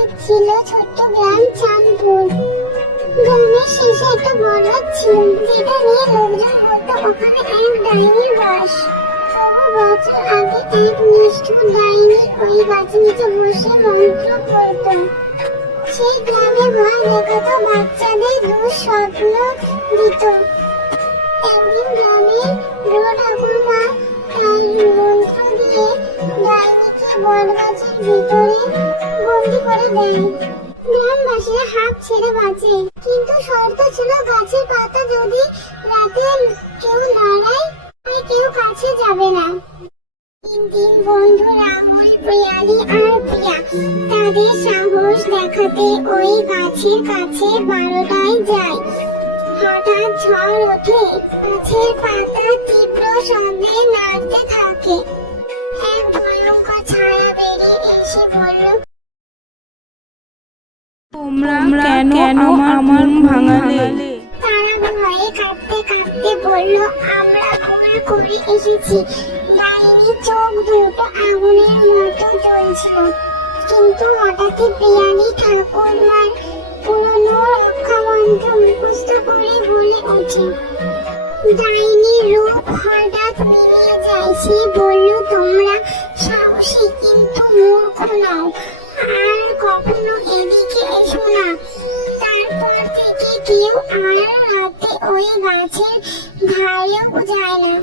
এক ছিল ছোট্ট গ্রাম চাঁদপুর। গ্রামের শেষে একটা বড় ছিল, যেটা নিয়ে লোকজন বলতো ওখানে এক ডাইনির বাস। বহু বছর আগে এক নিষ্ঠুর ডাইনি ওই গাছের নিচে বসে মন্ত্র পড়তো। সেই গ্রামে ভয় দেখাতো, বাচ্চাদের দুঃস্বপ্ন দিত। একদিন গ্রামের বুড়ো ঠাকুরমা তার মন্ত্র দিয়ে ডাইনিকে বটগাছের ভিতরে বন্দি করে দেয়। গ্রামবাসীরা হাঁপ ছেড়ে বাঁচে, কিন্তু শর্ত ছিল গাছের পাতা যদি রাতে কেউ নাড়ায় তবে কেউ কাছে যাবে না। তিন বন্ধু রাহুল, প্রিয়ালি আর প্রিয়া তাদের সাহস দেখাতে ওই গাছের কাছে 12টায় যায়। হঠাৎ ঝড় ওঠে, গাছের পাতা তীব্র শব্দে নাড়তে থাকে। এক ভয়ঙ্কর ছায়া বেরিয়ে এসে বলল, তোমরা কেন আমার ভাঙালে? তারা ভয়ে কাঁপতে কাঁপতে বলল, আমরা ক্ষমা করে এসেছি। ডাইনি চোখ দুটো আগুনের মতো জ্বলছিল, কিন্তু হঠাৎই প্রিয়ালি ঠাকুরমার পুরনো রক্ষা মন্ত্র মুখস্থ করে বলে ওঠে। ডাইনির রূপ হঠাৎ মিলিয়ে যায়। সে বলল, তোমরা সাহসী কিন্তু মূর্খ নও, আর কখনো এদিকে এসো না। তারপর থেকে কেউ আর রাতে ওই গাছের ধারেও যায় না।